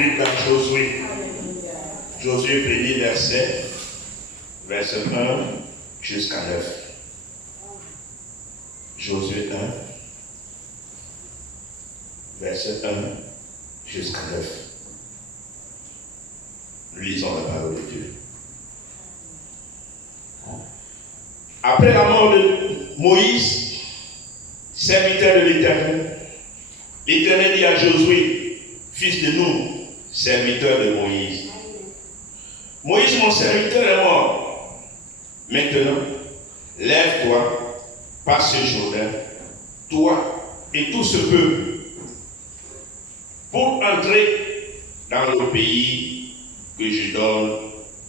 écrite dans Josué. Josué 1er verset 1 jusqu'à 9. Josué 1, verset 1 jusqu'à 9. Nous lisons la parole de Dieu. Après la mort de Moïse, serviteur de l'Éternel, l'Éternel dit à Josué, fils de Nun, serviteur de Moïse. Moïse, mon serviteur, est mort. Maintenant, lève-toi, passe ce Jourdain, toi et tout ce peuple, pour entrer dans le pays que je donne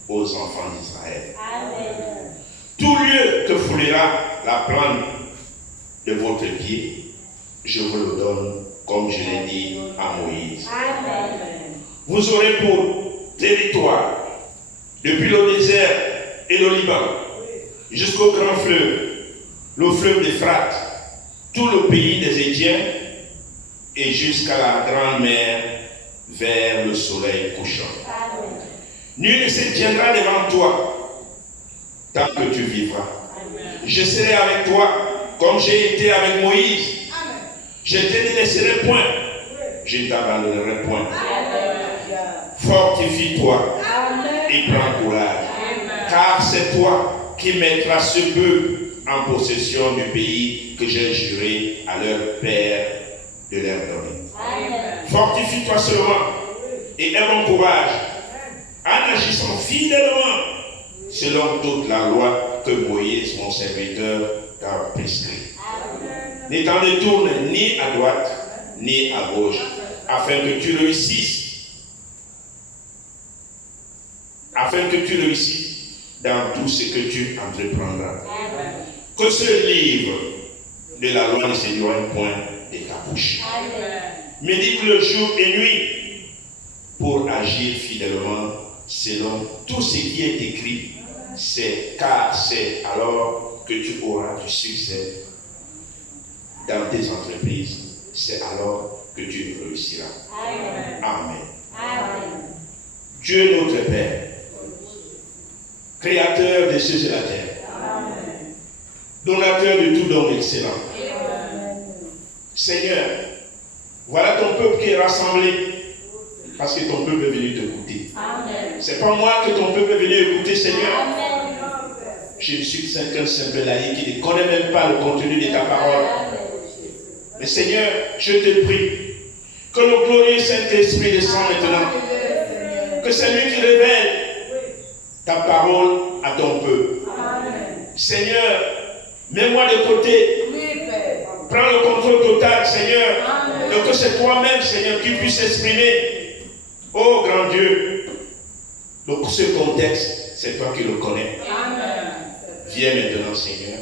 aux enfants d'Israël. Amen. Tout lieu que foulera la plante de votre pied, je vous le donne, comme je l'ai dit à Moïse. Amen. Vous aurez pour territoire, depuis le désert et le Liban, jusqu'au grand fleuve, le fleuve d'Euphrate, tout le pays des Étiens, et jusqu'à la grande mer, vers le soleil couchant. Amen. Nul ne se tiendra devant toi, tant que tu vivras. Amen. Je serai avec toi, comme j'ai été avec Moïse. Amen. Je ne te délaisserai point, je ne t'abandonnerai point. Fortifie-toi et prends courage, car c'est toi qui mettras ce peuple en possession du pays que j'ai juré à leur père de leur donner. Fortifie-toi seulement et aie bon courage en agissant fidèlement selon toute la loi que Moïse, mon serviteur, t'a prescrit. Ne t'en détourne ni à droite ni à gauche, afin que tu réussisses dans tout ce que tu entreprendras. Amen. Que ce livre de la loi ne s'éloigne point de ta bouche. Amen. Médite-le jour et nuit pour agir fidèlement selon tout ce qui est écrit. Car c'est alors que tu auras du succès dans tes entreprises. C'est alors que tu réussiras. Amen. Amen. Amen. Dieu notre Père, Créateur des cieux et la terre, amen, donateur de tout don excellent. Amen. Seigneur, voilà ton peuple qui est rassemblé, parce que ton peuple est venu t'écouter. Ce n'est pas moi que ton peuple est venu écouter, Seigneur. Amen. Je ne suis qu'un simple laïc qui ne connaît même pas le contenu de ta parole. Amen. Mais Seigneur, je te prie que le glorieux Saint-Esprit descende maintenant, que c'est lui qui révèle ta parole à ton peuple. Amen. Seigneur, mets-moi de côté. Oui, prends le contrôle total, Seigneur. Amen. Et que c'est toi-même, Seigneur, qui puisse exprimer. Oh grand Dieu. Donc ce contexte, c'est toi qui le connais. Amen. Viens maintenant, Seigneur,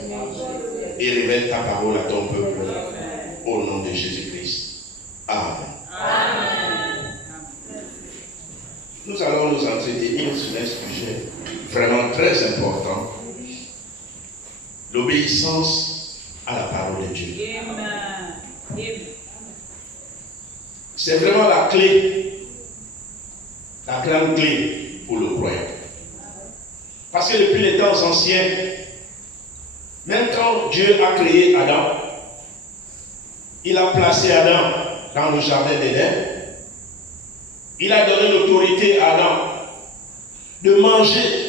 et révèle ta parole à ton peuple. Amen. Au nom de Jésus-Christ. Amen. Amen. Nous allons nous entretenir sur un sujet vraiment très important, l'obéissance à la parole de Dieu. C'est vraiment la clé, la grande clé pour le croyant. Parce que depuis les temps anciens, même quand Dieu a créé Adam, il a placé Adam dans le jardin d'Éden. Il a donné l'autorité à Adam de manger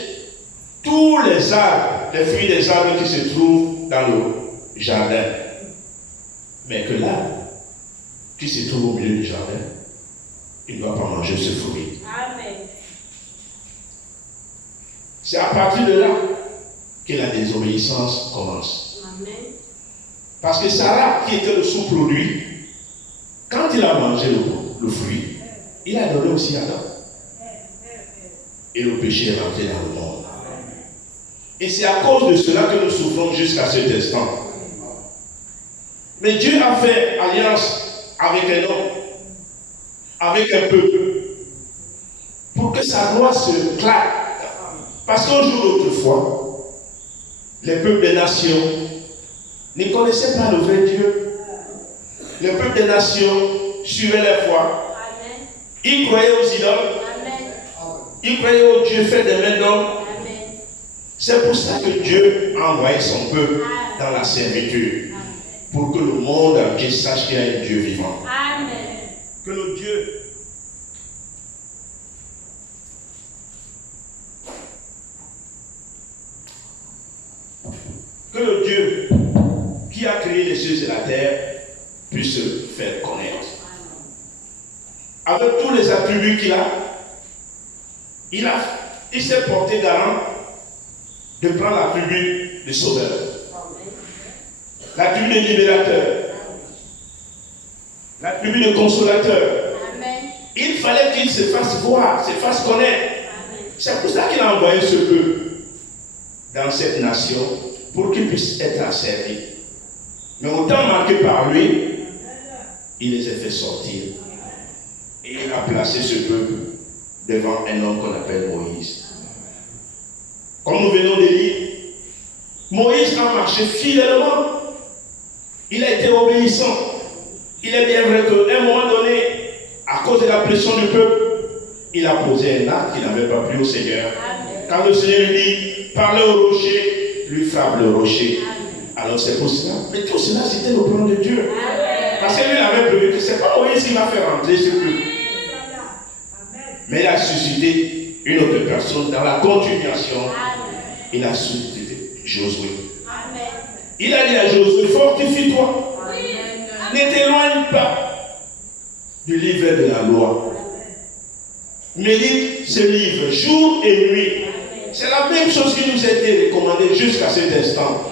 tous les arbres, les fruits des arbres qui se trouvent dans le jardin. Mais que l'arbre qui se trouve au milieu du jardin, il ne doit pas manger ce fruit. Amen. C'est à partir de là que la désobéissance commence. Amen. Parce que Sarah, qui était le sous-produit, quand il a mangé le fruit, il a donné aussi à Adam. Et le péché est rentré dans le monde. Et c'est à cause de cela que nous souffrons jusqu'à cet instant. Mais Dieu a fait alliance avec un homme, avec un peuple, pour que sa loi se claque. Parce qu'un jour d'autrefois, les peuples des nations ne connaissaient pas le vrai Dieu. Les peuples des nations suivaient leur foi. Il croyait aux idoles. Il croyait au Dieu fait des mains d'homme. C'est pour ça que Dieu a envoyé son peuple dans la servitude. Pour que le monde entier sache qu'il y a un Dieu vivant. Que le Dieu qui a créé les cieux et la terre puisse se faire connaître. Avec tous les attributs qu'il a, il s'est porté garant de prendre l'attribut de sauveur, l'attribut de libérateur, l'attribut de consolateur. Il fallait qu'il se fasse voir, se fasse connaître. C'est pour ça qu'il a envoyé ce peuple dans cette nation pour qu'il puisse être asservi. Mais autant marqué par lui, il les a fait sortir. Et il a placé ce peuple devant un homme qu'on appelle Moïse. Comme nous venons de lire, Moïse a marché fidèlement. Il a été obéissant. Il est bien vrai qu'à un moment donné, à cause de la pression du peuple, il a posé un acte qu'il n'avait pas plu au Seigneur. Quand le Seigneur lui dit, parlez au rocher, lui frappe le rocher. Alors c'est pour cela. Mais tout cela, c'était le plan de Dieu. Parce que lui, il avait prévu que ce n'est pas Moïse qui va faire rentrer ce peuple. Mais il a suscité une autre personne dans la continuation. Il a suscité Josué. Il a dit à Josué, fortifie-toi. Ne t'éloigne pas du livre de la loi. Médite ce livre jour et nuit. C'est la même chose qui nous a été recommandée jusqu'à cet instant.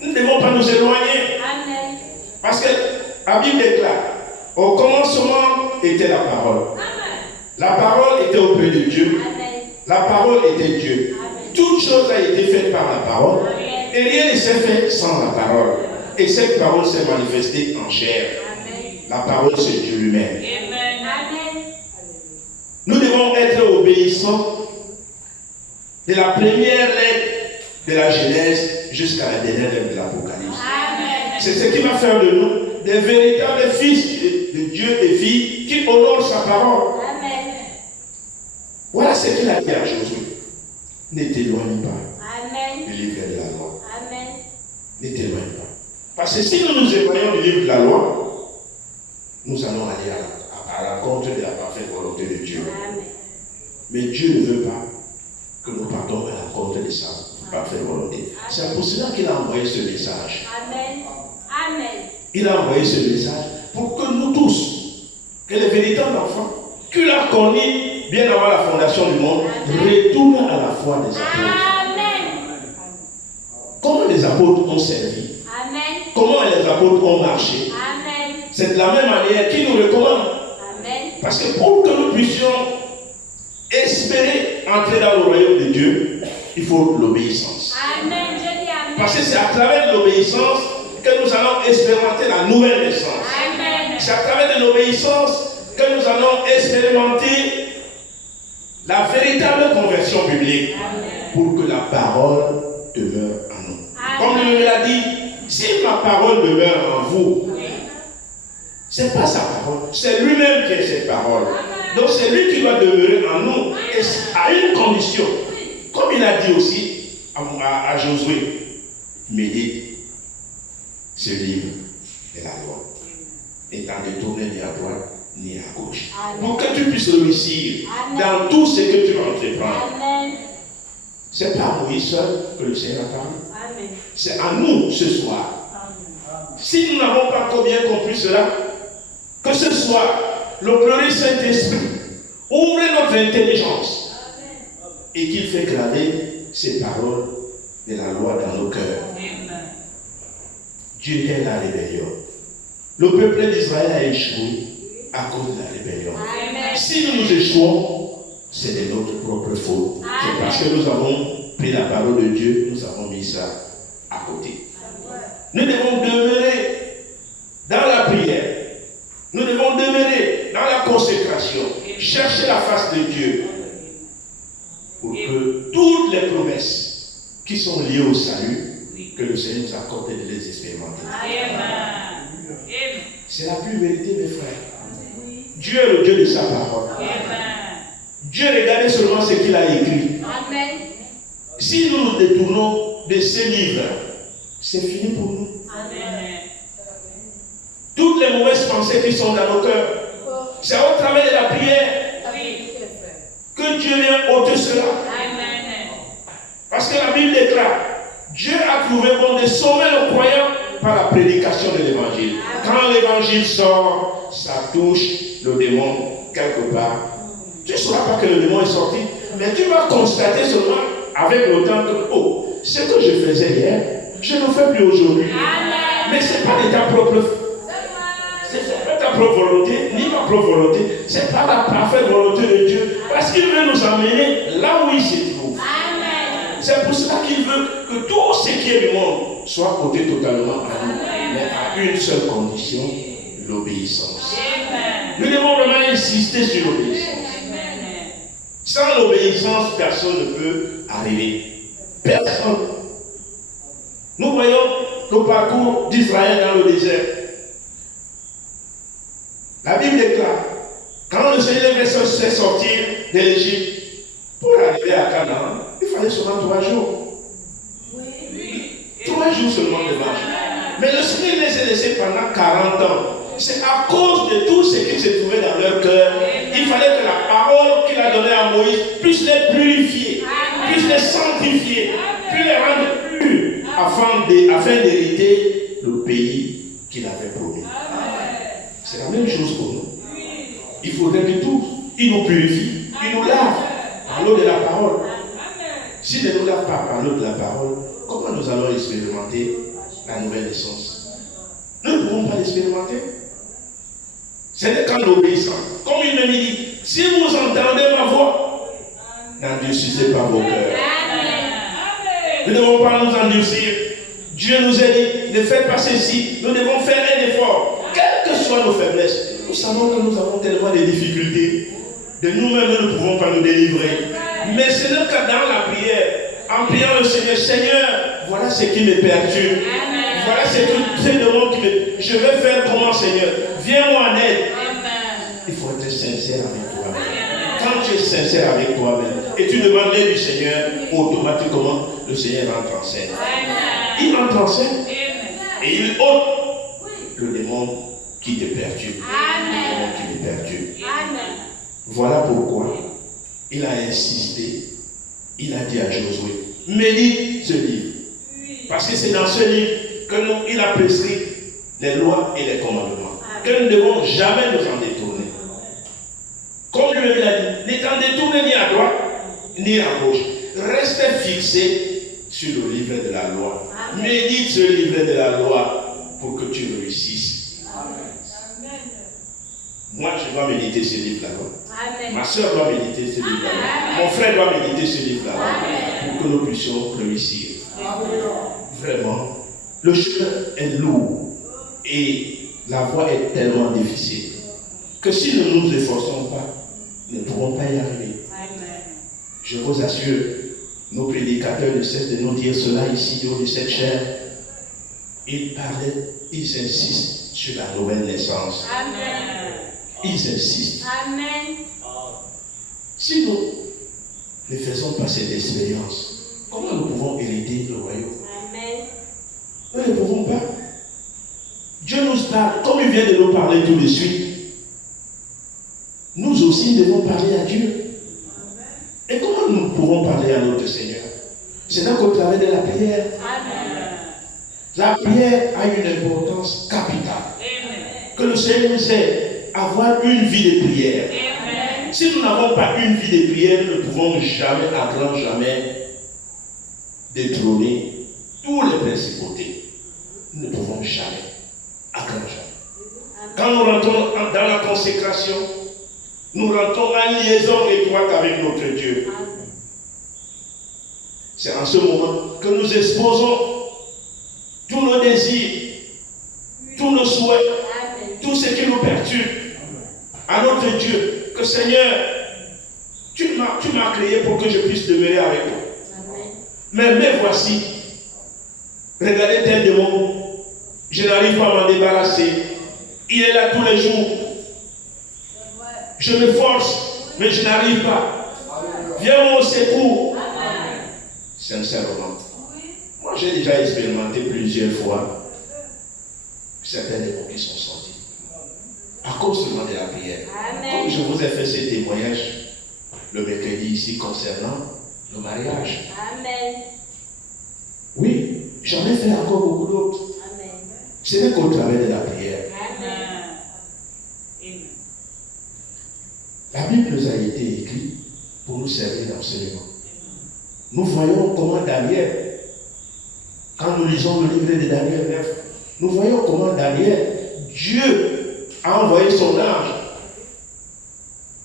Nous ne devons pas nous éloigner. Parce que la Bible déclare, au commencement était la parole. La parole était auprès de Dieu. La parole était Dieu. Toute chose a été faite par la parole. Et rien ne s'est fait sans la parole. Et cette parole s'est manifestée en chair. La parole, c'est Dieu lui-même. Nous devons être obéissants de la première lettre de la Genèse jusqu'à la dernière lettre de l'Apocalypse. C'est ce qui va faire de nous des véritables fils de Dieu et filles qui honorent sa parole. Voilà ce qu'il a dit à Josué. Ne t'éloigne pas du livre de la loi. Ne t'éloigne pas. Parce que si nous nous éloignons du livre de la loi, nous allons aller à l'encontre de la parfaite volonté de Dieu. Mais Dieu ne veut pas que nous partons à l'encontre de sa parfaite volonté. C'est pour cela qu'il a envoyé ce message. Il a envoyé ce message pour que nous tous, que les véritables enfants, qu'il a connus bien avant la fondation du monde, retournent à la foi des apôtres. Comment les apôtres ont servi? Comment les apôtres ont marché? C'est de la même manière qu'il nous recommande. Parce que pour que nous puissions espérer entrer dans le royaume de Dieu, il faut l'obéissance. Parce que c'est à travers l'obéissance que nous allons expérimenter la nouvelle naissance. C'est à travers de l'obéissance que nous allons expérimenter la véritable conversion biblique. Pour que la parole demeure en nous. Comme il l'a dit, si ma parole demeure en vous, ce n'est pas sa parole, c'est lui-même qui est cette parole. Donc c'est lui qui doit demeurer en nous, et à une condition. Comme il a dit aussi à Josué, médite ce livre de la loi, étant détourné ni à droite ni à gauche. Pour que tu puisses réussir dans tout ce que tu vas entreprendre. Ce n'est pas à Moïse seul que le Seigneur a parlé. C'est à nous ce soir. Si nous n'avons pas encore bien compris cela, que ce soir, le glorieux Saint-Esprit ouvre notre intelligence et qu'il fait graver ces paroles de la loi dans nos cœurs. Dieu est la rébellion. Le peuple d'Israël a échoué à cause de la rébellion. Si nous nous échouons, c'est de notre propre faute. C'est parce que nous avons pris la parole de Dieu, nous avons mis ça à côté. Nous devons demeurer dans la prière. Nous devons demeurer dans la consécration. Chercher la face de Dieu. Pour que toutes les promesses qui sont liées au salut, que le Seigneur nous accorde de les expérimenter. C'est la pure vérité, mes frères. Dieu est le Dieu de sa parole. Dieu regardait seulement ce qu'il a écrit. Amen. Si nous nous détournons de ces livres, c'est fini pour nous. Amen. Toutes les mauvaises pensées qui sont dans nos cœurs, c'est au travers de la prière que Dieu vient ôter cela. Amen. Parce que la Bible déclare, Dieu a trouvé bon de sauver le croyant par la prédication de l'évangile. Quand l'évangile sort, ça touche le démon quelque part. Tu ne sauras pas que le démon est sorti, mais tu vas constater seulement avec le temps que, oh, ce que je faisais hier, je ne le fais plus aujourd'hui. Mais ce n'est pas de ta propre volonté, ni ma propre volonté, c'est par la parfaite volonté de Dieu. Parce qu'il veut nous emmener là où il se trouve. C'est pour cela qu'il veut que tout ce qui est du monde soit ôté totalement à nous. Mais à une seule condition, l'obéissance. Nous devons vraiment insister sur l'obéissance. Sans l'obéissance, personne ne peut arriver. Personne. Nous voyons le parcours d'Israël dans le désert. La Bible déclare, quand le Seigneur les fait sortir de l'Égypte, pour arriver à Canaan, il fallait seulement 3 jours. 3 jours seulement de marche. Mais le Seigneur les a laissés pendant 40 ans. C'est à cause de tout ce qui se trouvait dans leur cœur. Il fallait que la parole qu'il a donnée à Moïse puisse les purifier, puisse les sanctifier, puisse les rendre purs, afin d'hériter le pays qu'il avait promis. C'est la même chose pour nous. Il faudrait que tous, il nous purifie, il nous lave par l'eau de la parole. S'il ne nous lave pas par l'eau de la parole, comment nous allons expérimenter la nouvelle naissance? Nous ne pouvons pas l'expérimenter. Ce n'est qu'en obéissant. Comme il me dit, si vous entendez ma voix, n'endurcissez pas vos cœurs. Nous ne devons pas nous endurcir. Dieu nous a dit, ne faites pas ceci. Nous devons faire un effort. Quelles que soient nos faiblesses, nous savons que nous avons tellement de difficultés. De nous-mêmes, nous ne pouvons pas nous délivrer. Mais c'est le cas dans la prière. En priant le Seigneur, Seigneur, voilà ce qui me perturbe. Voilà ce qui me... Je vais faire comment, Seigneur? Viens-moi en aide. Il faut être sincère avec toi-même. Quand tu es sincère avec toi-même et tu demandes l'aide du Seigneur, automatiquement, le Seigneur entre en scène. Il entre en scène et il ôte le démon qui te perturbe. Le démon qui te perturbe. Voilà pourquoi il a insisté. Il a dit à Josué, médite ce livre. Parce que c'est dans ce livre que il a prescrit les lois et les commandements. Que nous ne devons jamais nous en détourner. Comme lui-même il a dit, ne t'en détournez ni à droite ni à gauche. Restez fixé sur le livre de la loi. Médite ce livre de la loi pour que tu réussisses. Moi, je dois méditer ce livre-là. Ma soeur doit méditer ce livre-là. Mon frère doit méditer ce livre-là. Pour que nous puissions réussir. Vraiment, le chemin est lourd et la voie est tellement difficile que si nous ne nous efforçons pas, nous ne pourrons pas y arriver. Je vous assure, nos prédicateurs ne cessent de nous dire cela ici, de cette chair. Ils parlaient, ils insistent sur la nouvelle naissance. Ils insistent. Si nous ne faisons pas cette expérience, comment nous pouvons hériter le royaume? Nous ne pouvons pas. Dieu nous parle, comme il vient de nous parler tout de suite. Nous aussi devons parler à Dieu. Et comment nous pouvons parler à notre Seigneur? C'est donc au travers de la prière. La prière a une importance capitale. Que le Seigneur nous aide à avoir une vie de prière. Si nous n'avons pas une vie de prière, nous ne pouvons jamais, à grand jamais, détrôner tous les principautés. Nous ne pouvons jamais, à grand jamais. Quand nous rentrons dans la consécration, nous rentrons en liaison étroite avec notre Dieu. C'est en ce moment que nous exposons tous nos désirs, tous nos souhaits, tout ce qui nous perturbe à notre Dieu. Que Seigneur, tu m'as créé pour que je puisse demeurer avec toi. Mais voici, regardez tel démon, je n'arrive pas à m'en débarrasser. Il est là tous les jours. Je me force, mais je n'arrive pas. Viens au secours. Sincèrement. Moi, j'ai déjà expérimenté plusieurs fois certains démons qui sont sortis. À cause seulement de la prière. Comme je vous ai fait ce témoignage le mercredi ici concernant le mariage. Amen. Oui, j'en ai fait encore beaucoup d'autres. Ce n'est qu'au travers de la prière. La Bible nous a été écrite pour nous servir d'enseignement. Nous voyons comment Daniel, quand nous lisons le livre de Daniel 9, nous voyons comment Daniel, Dieu a envoyé son ange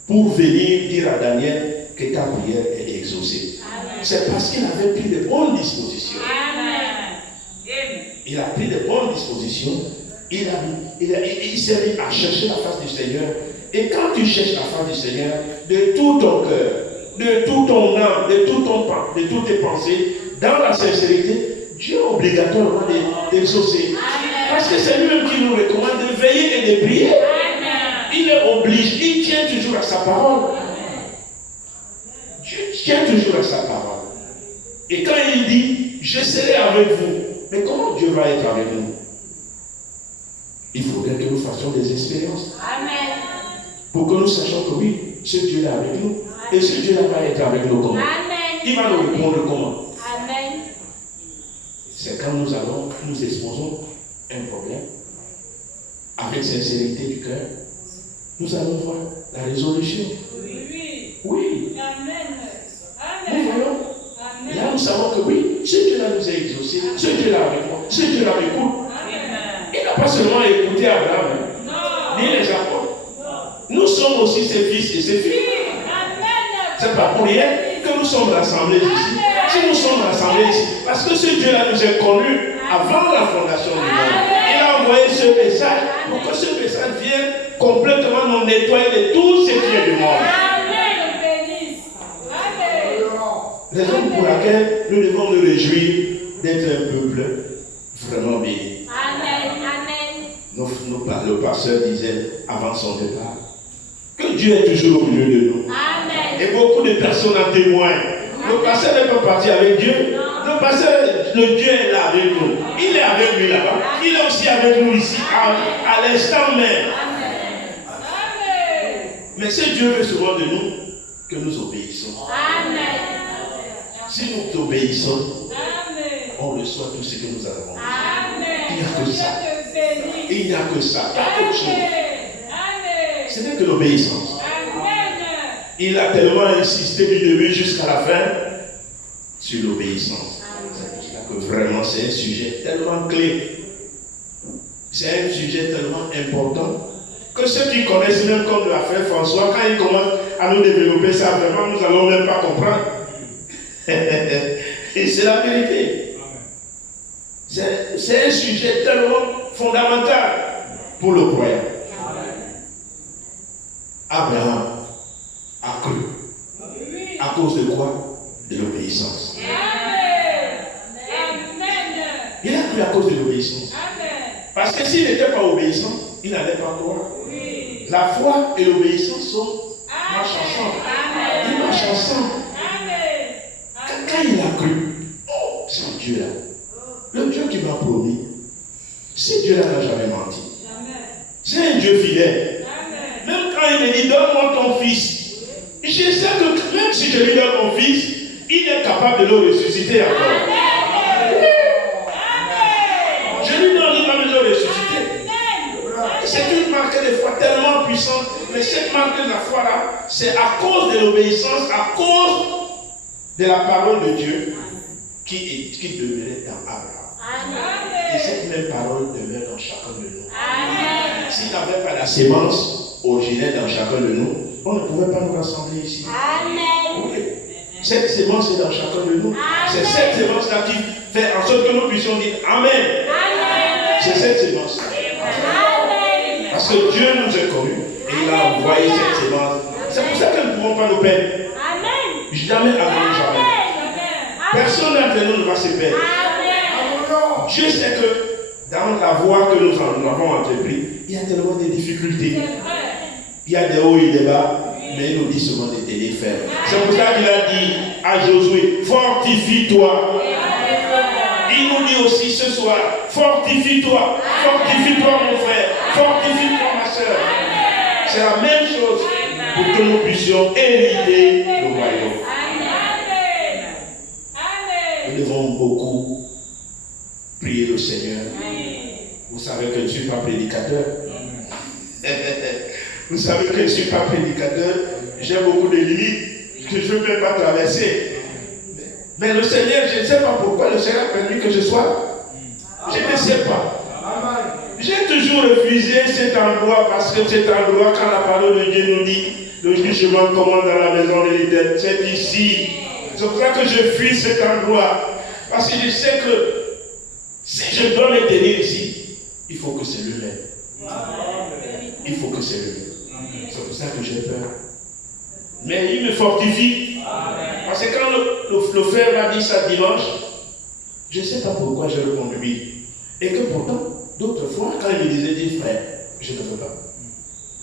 pour venir dire à Daniel que ta prière est exaucée. C'est parce qu'il avait pris de bonnes dispositions. Il a pris de bonnes dispositions. Il s'est mis à chercher la face du Seigneur. Et quand tu cherches la face du Seigneur, de tout ton cœur, de tout ton âme, de toutes tes pensées, dans la sincérité, Dieu est obligatoirement d'exaucer. Parce que c'est lui-même qui nous recommande de veiller et de prier. Il est obligé, il tient toujours à sa parole. Dieu tient toujours à sa parole. Et quand il dit, je serai avec vous, mais comment Dieu va être avec nous? Il faudrait que nous fassions des expériences. Amen. Pour que nous sachions que oui, ce Dieu-là est avec nous. Et ce Dieu-là va être avec nous comment? Amen. Il va nous répondre comment? Amen. C'est quand nous exposons un problème, avec sincérité du cœur, nous allons voir la résolution. Oui. Nous voyons. Là, nous savons que oui, ce Dieu-là nous a exaucés, ce Dieu-là avec moi, ce Dieu-là m'écoute. Il n'a pas seulement écouté Abraham, ni les apôtres. Nous sommes aussi ses fils et ses filles. C'est pas pour rien que nous sommes rassemblés ici. Si nous sommes rassemblés ici, parce que ce Dieu-là nous est connu avant la fondation du monde. Il a envoyé ce message pour que ce message vienne complètement nous nettoyer de tout ce qui est du monde. Raison pour laquelle nous devons nous réjouir d'être un peuple vraiment béni. Le pasteur disait avant son départ que Dieu est toujours au milieu de nous. Amen. Et beaucoup de personnes en témoignent. Le pasteur n'est pas parti avec Dieu. Le pasteur, le Dieu est là avec nous. Il est avec lui là-bas. Il est aussi avec nous ici, à l'instant même. Mais ce Dieu veut souvent de nous que nous obéissons. Amen. Si nous obéissons, on reçoit tout ce que nous avons. Il n'y a que ça. Il n'y a que ça. Pas autre chose. Ce n'est que l'obéissance. Il a tellement insisté du début jusqu'à la fin sur l'obéissance. C'est pour ça que vraiment c'est un sujet tellement clé. C'est un sujet tellement important que ceux qui connaissent même comme l'a fait François, quand il commence à nous développer ça, vraiment nous n'allons même pas comprendre. Et c'est la vérité. C'est un sujet tellement fondamental pour le croyant. Abraham a cru. À cause de quoi? De l'obéissance. Il a cru à cause de l'obéissance. Parce que s'il n'était pas obéissant, il n'allait pas croire. La foi et l'obéissance marchent ensemble. Ils marchent ensemble. Quand il a cru, oh, c'est Dieu-là. Le Dieu qui m'a promis, ce Dieu-là n'a jamais menti. C'est un Dieu fidèle. Même quand il me dit, donne-moi ton fils, je sais que même si je lui donne mon fils, il est capable de le ressusciter encore. Je lui donne, il va me le ressusciter. C'est une marque de foi tellement puissante, mais cette marque de la foi-là, c'est à cause de l'obéissance, à cause de la parole de Dieu qui demeurait dans Abraham. Et cette même parole demeure dans chacun de nous. S'il n'avait pas la sémence originelle dans chacun de nous, on ne pouvait pas nous rassembler ici. Oui. Cette sémence est dans chacun de nous. C'est cette sémence-là qui fait en sorte que nous puissions dire Amen. C'est cette sémence-là. Parce que Dieu nous a connus et il a envoyé cette sémence. C'est pour ça que nous ne pouvons pas nous perdre. Jamais, jamais. Personne d'entre nous ne va se perdre. Dieu sait que dans la voie que nous avons entrepris, il y a tellement de difficultés. Il y a des hauts et des bas, mais il nous dit souvent de tenir ferme. C'est pour ça qu'il a dit à Josué, fortifie-toi. Il nous dit aussi ce soir, fortifie-toi, fortifie-toi mon frère, fortifie-toi ma soeur. C'est la même chose pour que nous puissions hériter le royaume. Nous devons beaucoup prier le Seigneur. Vous savez que je ne suis pas prédicateur. Vous savez que je ne suis pas prédicateur. J'ai beaucoup de limites que je ne peux pas traverser. Mais le Seigneur, je ne sais pas pourquoi le Seigneur a permis que je sois. Je ne sais pas. J'ai toujours refusé cet endroit parce que cet endroit, quand la parole de Dieu nous dit, le jugement commence dans la maison de l'Éternel, c'est ici. C'est pour ça que je fuis cet endroit. Parce que je sais que si je dois me tenir ici, il faut que c'est lui-même. Il faut que c'est lui-même. C'est pour ça que j'ai peur. Mais il me fortifie. Parce que quand le frère m'a dit ça dimanche, je ne sais pas pourquoi je le conduis. Et que pourtant, d'autres fois, quand il me disait, dis frère, je ne veux pas.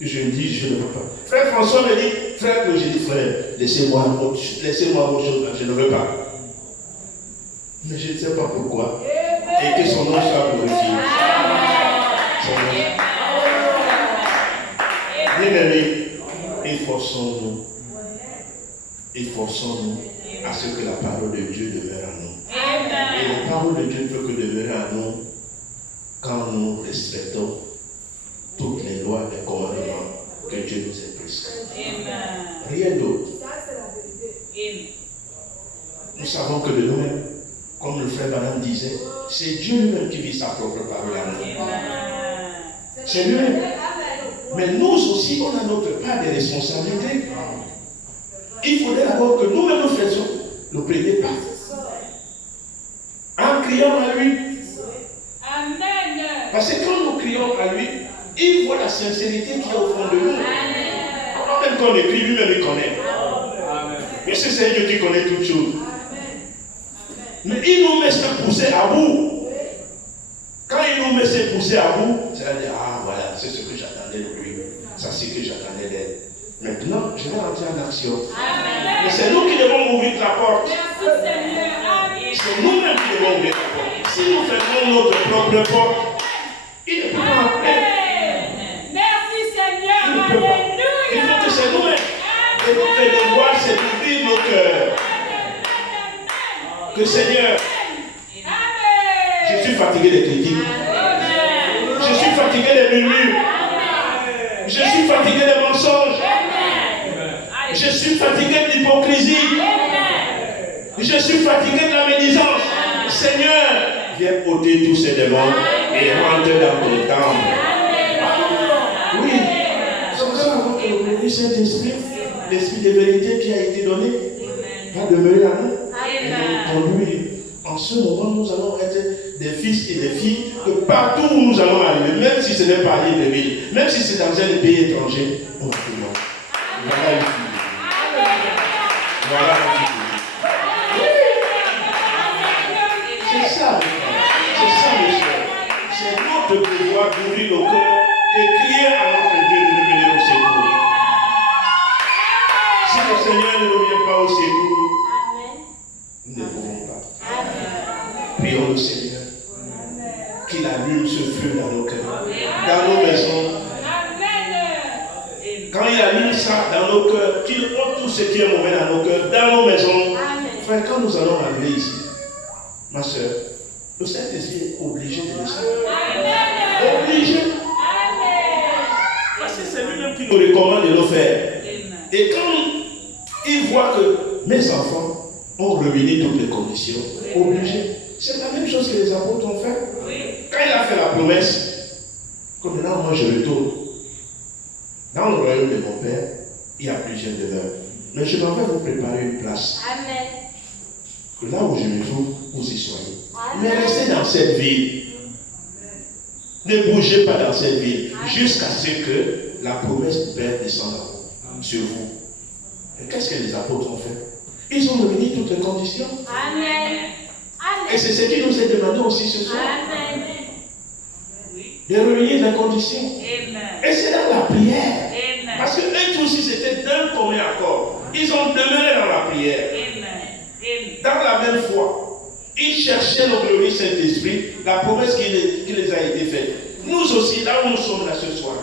Je dis, je ne veux pas. Frère François me dit, frère, que j'ai dit, frère, laissez-moi autre chose, je ne veux pas. Mais je ne sais pas pourquoi. Et que son nom soit glorifié. Bien-aimés, efforçons-nous à ce que la parole de Dieu demeure en nous. Et la parole de Dieu ne peut que demeurer en nous quand nous respectons toutes les lois et commandements que Dieu nous a prescrits. Rien d'autre. Nous savons que de nous-mêmes, comme le frère Branham disait, c'est Dieu lui-même qui vit sa propre parole à nous. C'est lui-même. Mais nous aussi, on a notre part de responsabilité. Il faudrait d'abord que nous-mêmes nous fassions le premier pas. En criant à lui. Amen. Parce que quand nous crions à lui, il voit la sincérité qui est au fond de nous. Même quand on écrit, lui-même il connaît. Mais c'est Dieu qui connaît toutes choses. Mais il nous met se pousser à bout. Quand il nous met se pousser à bout, c'est-à-dire, ah voilà, c'est ce que j'attendais de lui. Ça, c'est ce que j'attendais d'elle. Maintenant, je vais rentrer en action. Mais c'est nous qui devons ouvrir la porte. C'est nous-mêmes qui devons ouvrir la porte. Si nous fermons notre propre porte, il ne peut pas entrer. Merci Seigneur. Il ne peut pas. Il faut que c'est nous-mêmes. Et notre devoir, c'est d'ouvrir nos cœurs. Que Seigneur, je suis fatigué des critiques. Je suis fatigué des murmures. Je suis fatigué des mensonges. Je suis fatigué de l'hypocrisie. Je suis fatigué de la médisance. Seigneur, viens ôter tous ces démons et rentre dans ton temple. Oui, c'est pour ça que le Saint-Esprit, l'Esprit de vérité qui a été donné, va demeurer à nous et nous conduire. En ce moment, nous allons être des fils et des filles que partout où nous allons arriver, même si ce n'est pas à l'île de ville, même si c'est dans un pays étranger, on va tout le monde. Voilà une fille. Voilà une fille. C'est ça, mes frères. C'est notre devoir d'ouvrir nos cœurs et crier à notre Dieu de nous venir au secours. Si le Seigneur ne nous vient pas au secours, nous ne pouvons pas. Prions le Seigneur qu'il allume ce feu dans nos cœurs, dans nos maisons. Quand il allume ça dans nos cœurs, qu'il ôte tout ce qui est mauvais dans nos cœurs, dans nos maisons. Frère, quand nous allons arriver ici, ma soeur, le Saint-Esprit est obligé de descendre. Obligé. Parce que c'est lui-même qui nous recommande de le faire. Et quand il voit que mes enfants ont réuni toutes les conditions, obligé. C'est la même chose que les apôtres ont fait. Quand il a fait la promesse, comme maintenant moi je retourne. Dans le royaume de mon Père, il y a plusieurs demeures. Mais je m'en vais vous préparer une place. Amen. Que là où je me trouve, vous y soyez. Mais restez dans cette ville. Ne bougez pas dans cette ville. Jusqu'à ce que la promesse du Père descende sur vous. Et qu'est-ce que les apôtres ont fait? Ils ont réuni toutes les conditions. Amen. Et c'est ce qui nous est demandé aussi ce soir. Amen. De réunir les conditions. Amen. Et c'est dans la prière. Amen. Parce aussi, c'était d'un commun accord. Ils ont demeuré dans la prière. Dans la même foi. Ils cherchaient le glorieux Saint-Esprit, la promesse qui les a été faite. Nous aussi, là où nous sommes là ce soir,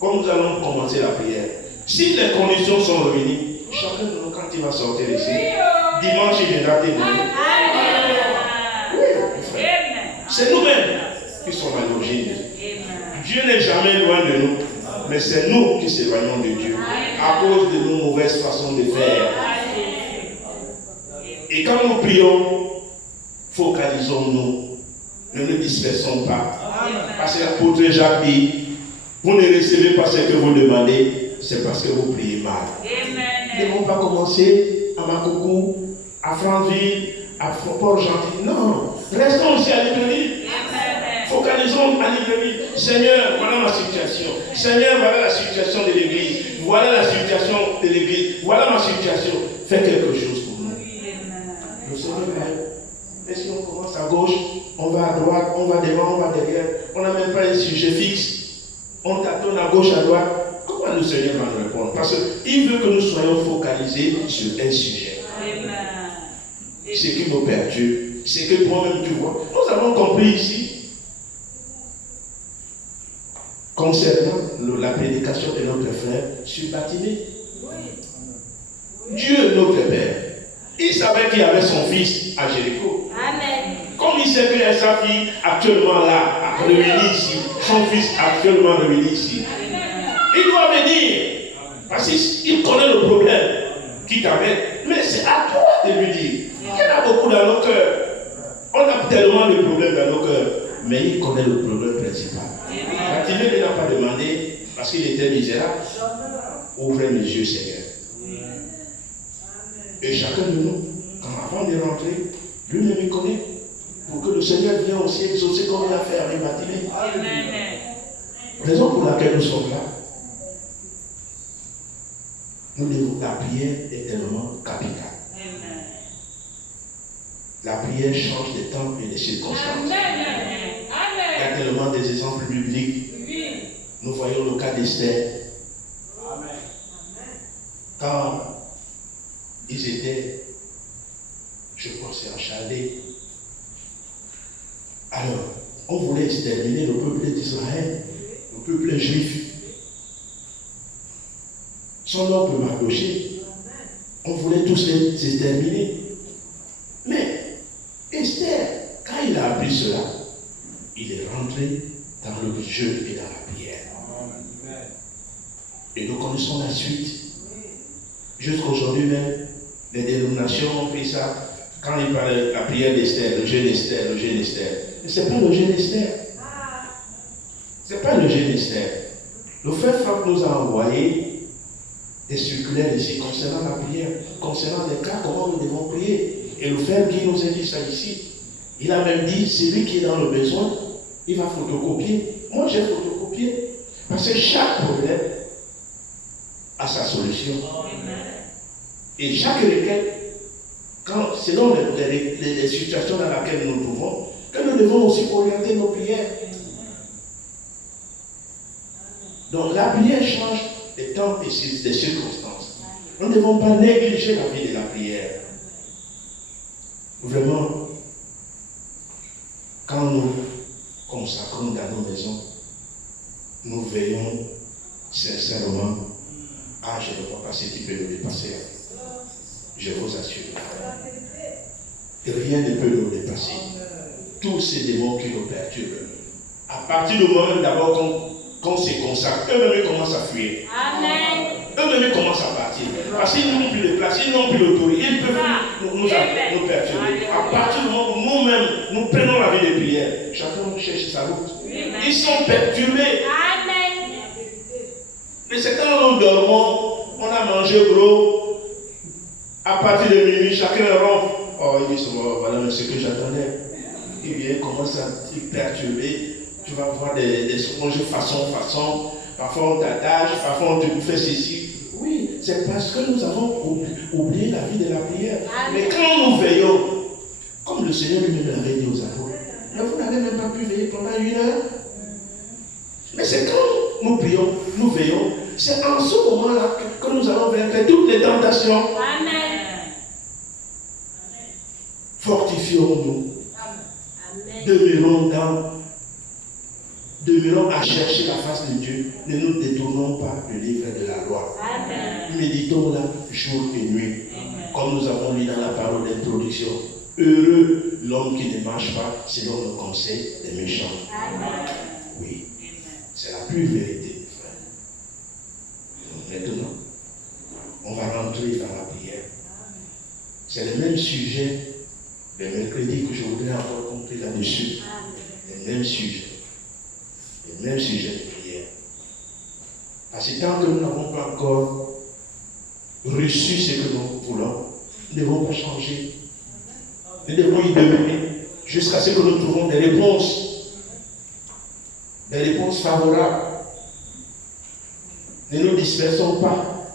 comme nous allons commencer la prière, si les conditions sont réunies, chacun de nous, quand il va sortir ici, dimanche, il viendra témoigner. Oui, frère. C'est nous-mêmes qui sommes à l'origine. Dieu n'est jamais loin de nous, mais c'est nous qui s'éloignons de Dieu à cause de nos mauvaises façons de faire. Et quand nous prions, focalisons-nous, ne nous dispersons pas. Parce que l'apôtre Jacques dit, vous ne recevez pas ce que vous demandez, c'est parce que vous priez mal. Nous ne devons pas commencer à Makoukou, à Franceville, à Port-Gentil. Non, restons ici à Libreville. Focalisons à Libreville. Seigneur, voilà ma situation. Seigneur, voilà la situation de l'église. Voilà la situation de l'église. Voilà ma situation. Fais quelque chose pour nous. Le Seigneur va. Et si on commence à gauche, on va à droite, on va devant, on va derrière. On n'a même pas un sujet fixe. On tâtonne à gauche, à droite. Comment le Seigneur va nous répondre? Parce qu'il veut que nous soyons focalisés sur un sujet. Ce qui nous perturbe, c'est que toi-même tu vois. Nous avons compris ici, concernant la prédication de notre frère sur Bartimée. Dieu, notre Père, il savait qu'il avait son fils à Jéricho. Amen. Comme il sait qu'il y a sa fille actuellement là, réunie ici, son fils actuellement réuni ici. Il doit venir, parce qu'il connaît le problème qu'il t'avait. Mais c'est à toi de lui dire. Il y en a beaucoup dans nos cœurs. On a tellement de problèmes dans nos cœurs, mais il connaît le problème principal. Bartimée ne l'a pas demandé parce qu'il était misérable. Ouvrez les yeux, Seigneur. Et chacun de nous, avant de rentrer, lui-même il connaît. Pour que le Seigneur vienne aussi exaucer comme il a fait avec Bartimée. Raison pour laquelle nous sommes là. Nous devons, la prière est tellement capitale. La prière change de temps et de circonstances. Il y a tellement des exemples bibliques. Nous voyons le cas d'Esther. Quand ils étaient, je pense, en Chaldée, alors, on voulait exterminer le peuple d'Israël, le peuple juif. Son oncle Mardochée, on voulait tous les exterminer. Mais Esther, quand il a appris cela, il est rentré dans le jeûne et dans la prière. Et nous connaissons la suite. Jusqu'aujourd'hui même, les dénominations ont pris ça. Quand ils parlaient de la prière d'Esther, le jeûne Esther, le jeûne Esther. Mais ce n'est pas le jeûne Esther. Ce n'est pas le jeûne Esther. Le frère Franck nous a envoyé des circulaires ici concernant la prière, concernant les cas, comment nous devons prier. Et le frère Guy nous a dit ça ici. Il a même dit, celui qui est dans le besoin, il va photocopier. Moi, j'ai photocopié. Parce que chaque problème a sa solution. Et chaque requête, selon les situations dans lesquelles nous nous trouvons, que nous devons aussi orienter nos prières. Donc la prière change des temps et des circonstances. Nous ne devons pas négliger la vie de la prière. Vraiment, quand nous consacrons dans nos maisons, nous veillons sincèrement. Ah, je ne vois pas ce qui peut nous dépasser. Je vous assure. Rien ne peut nous dépasser. Tous ces démons qui nous perturbent. À partir du moment d'abord qu'on se consacre, eux-mêmes commencent à fuir. Amen. Eux-mêmes commencent à partir. Parce qu'ils n'ont plus de place, ils n'ont plus d'autorité. Ils peuvent nous perturber. À partir du moment où nous-mêmes, nous prenons la vie de prière, chacun cherche sa route. Ils sont perturbés. Amen. Mais c'est quand nous dormons, on a mangé gros. À partir de minuit, chacun ronfle. Oh, il dit, voilà ce que j'attendais. Il vient, commence à te perturber. Tu vas voir des songes façon. Parfois on t'attache, parfois on te fait ceci. Oui, c'est parce que nous avons oublié la vie de la prière. Mais quand nous veillons, comme le Seigneur lui-même l'avait dit aux apôtres, mais vous n'avez même pas pu veiller pendant 1 heure. Mais c'est quand nous prions, nous veillons, C'est en ce moment-là que nous allons vaincre toutes les tentations. Amen. Fortifions-nous. Demeurons à chercher la face de Dieu. Ne nous détournons pas du livre de la loi. Amen. Méditons-la jour et nuit. Amen. Comme nous avons lu dans la parole d'introduction. Heureux l'homme qui ne marche pas selon le conseil des méchants. Amen. Oui, c'est la pure vérité, frère. Donc maintenant, on va rentrer dans la prière. C'est le même sujet de mercredi que je voudrais avoir compris là-dessus. Le même sujet. Le même sujet de prière. Parce que tant que nous n'avons pas encore reçu ce que nous voulons, nous ne devons pas changer. Nous devons y demeurer jusqu'à ce que nous trouvons des réponses favorables. Ne nous dispersons pas.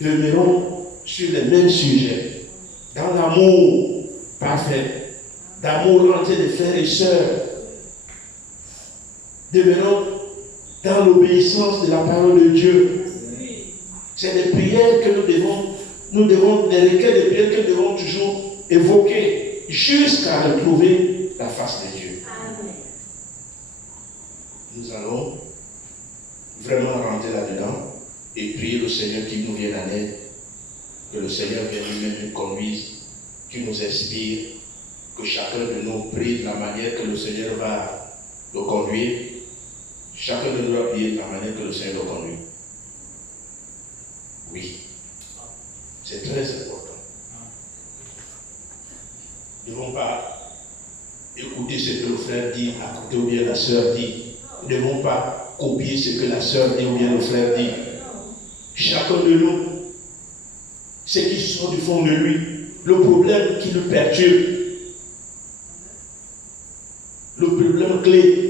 Demeurons sur les mêmes sujets, dans l'amour parfait, d'amour entre les frères et sœurs. Demeurons dans l'obéissance de la parole de Dieu. C'est des prières que nous devons, des requêtes de prières que nous devons toujours évoquer jusqu'à retrouver la face de Dieu. Amen. Nous allons vraiment rentrer là-dedans et prier le Seigneur qui nous vienne en aide, que le Seigneur vienne lui-même nous conduise, qui nous inspire, que chacun de nous prie de la manière que le Seigneur va nous conduire. Chacun de nous doit prier de la manière que le Seigneur nous conduit. Oui, c'est très important. Nous ne devons pas écouter ce que le frère dit à côté ou bien la sœur dit. Nous ne devons pas copier ce que la sœur dit ou bien le frère dit. Chacun de nous, ce qui sort du fond de lui, le problème qui le perturbe, le problème clé.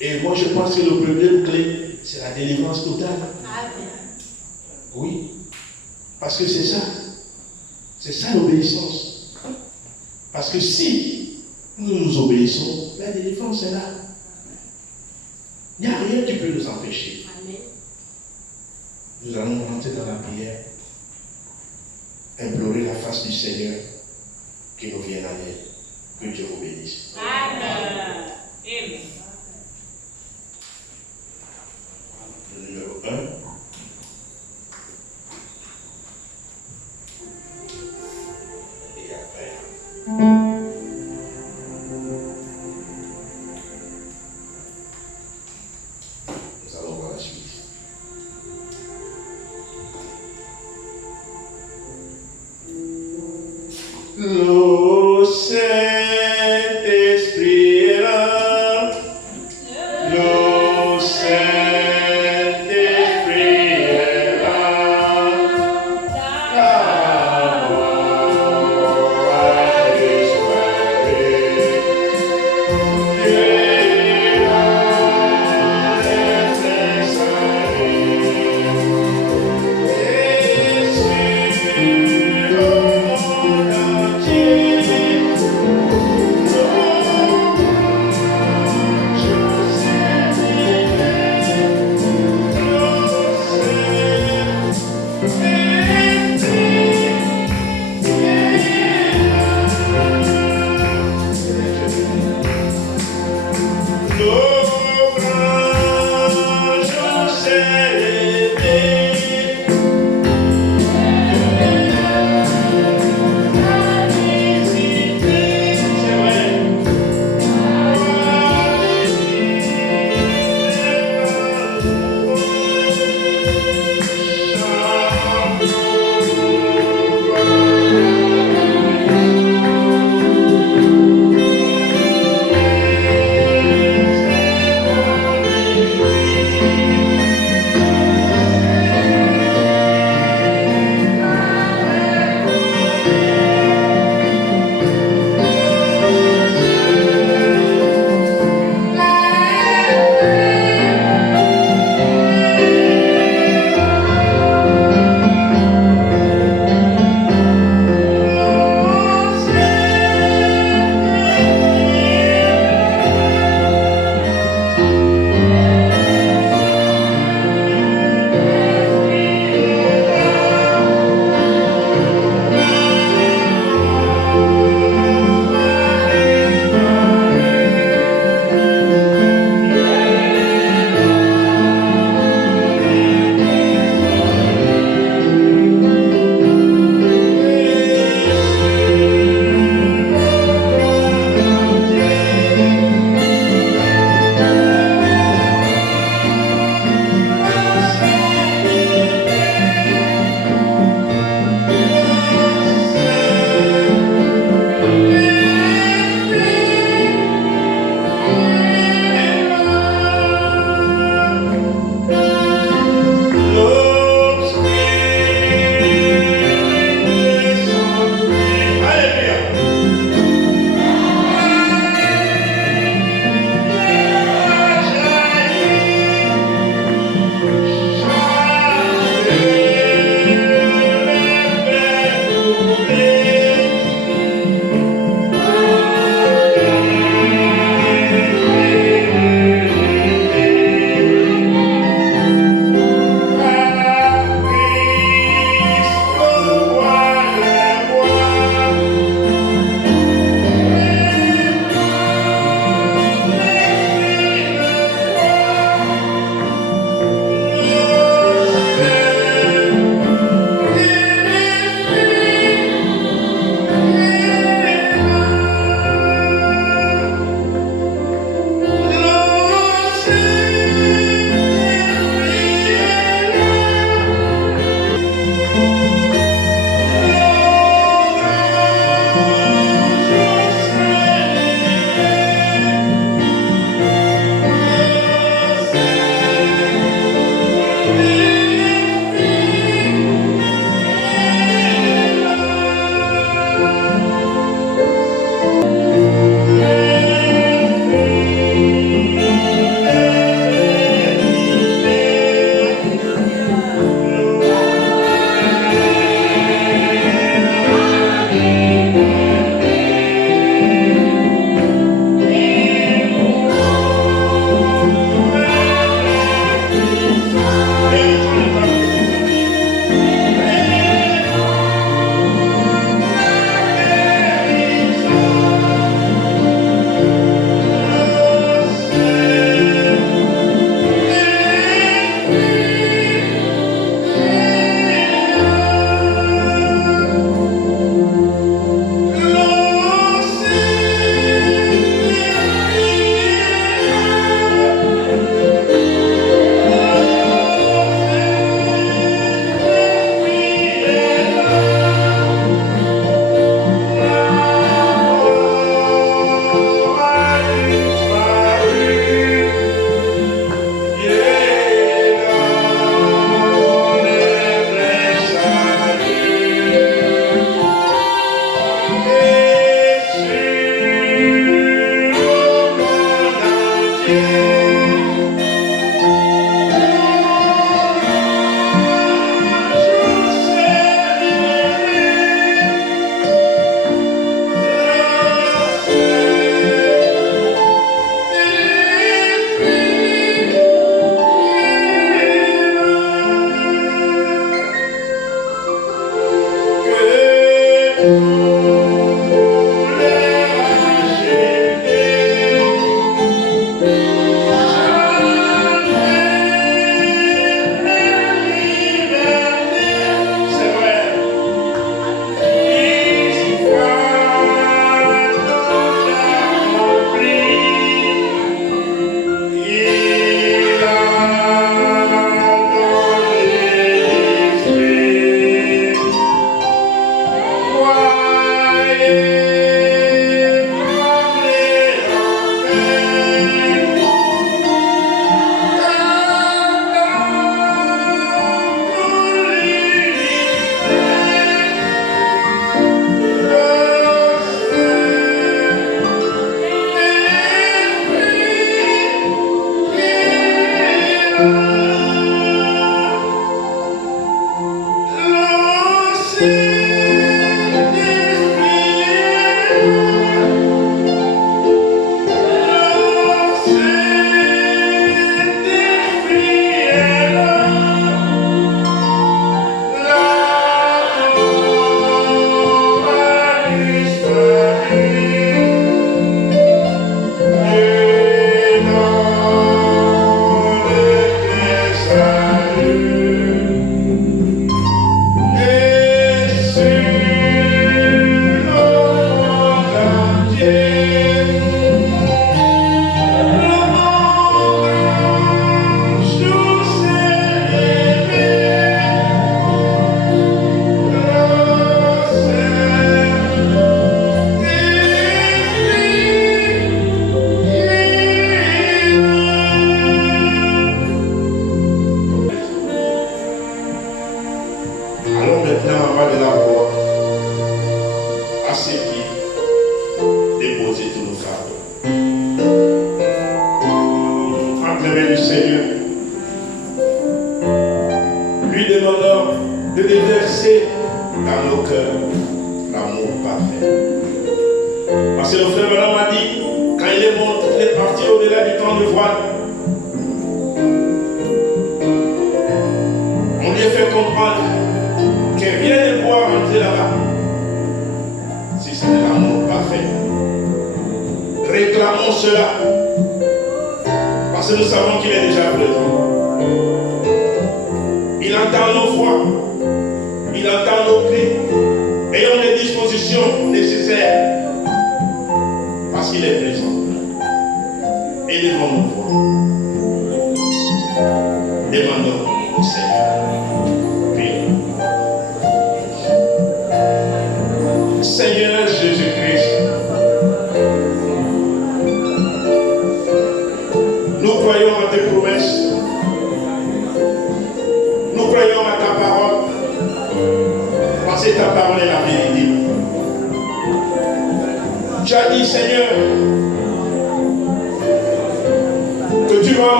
Et moi je pense que le problème clé, c'est la délivrance totale. Amen. Oui, parce que c'est ça. C'est ça l'obéissance. Parce que si nous nous obéissons, la délivrance est là. Il n'y a rien qui peut nous empêcher. Amen. Nous allons rentrer dans la prière, implorer la face du Seigneur qui nous vienne en aide. Que Dieu vous bénisse. Amen. Amen. Le numéro 1. Et après. Nous allons voir la suite. Le Saint-Esprit est là. Le Saint-Esprit est là. L'amour a disparu. Dieu a nécessaire. Et sur le monde entier,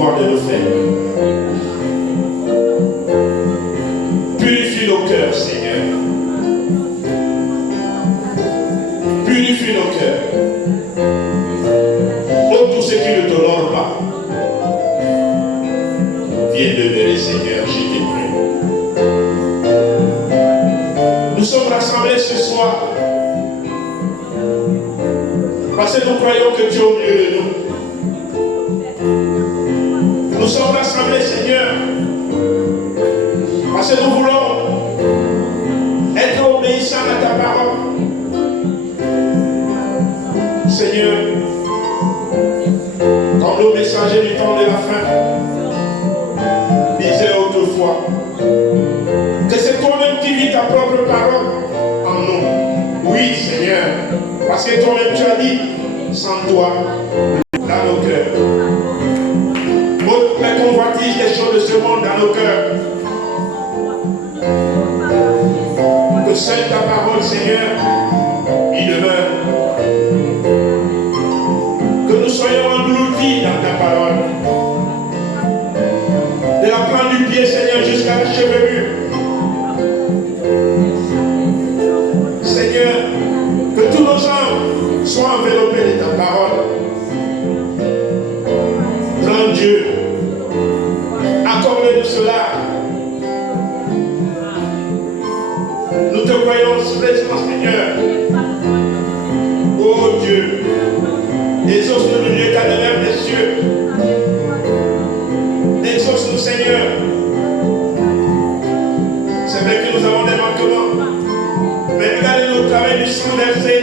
pouvoir de nos frères. Purifie nos cœurs, Seigneur. Purifie nos cœurs. Oh, tout ce qui ne t'honore pas. Viens demeurer, Seigneur, je t'ai prie. Nous sommes rassemblés ce soir parce que nous croyons que tu es au milieu de nous. Nous sommes rassemblés, Seigneur, parce que nous voulons être obéissants à ta parole. Seigneur, comme nos messagers du temps de la fin disaient autrefois, que c'est toi-même qui vis ta propre parole en nous. Oui, Seigneur, parce que toi-même tu as dit, sans toi, dans nos cœurs. La convoitise des choses de ce monde dans nos cœurs. Que seule ta parole, Seigneur, y demeure. Que nous soyons engloutis dans ta parole. De la plante du pied, Seigneur, jusqu'à la chevelure. Seigneur, que tous nos âmes soient enveloppés de ta parole. Grand Dieu, accorde-nous cela. Nous te croyons présent, Seigneur. Oh Dieu, exauce-nous du lieu ta demeure des cieux. Exauce-nous, Seigneur. C'est vrai que nous avons des manquements, mais regardez nos travail du sang versé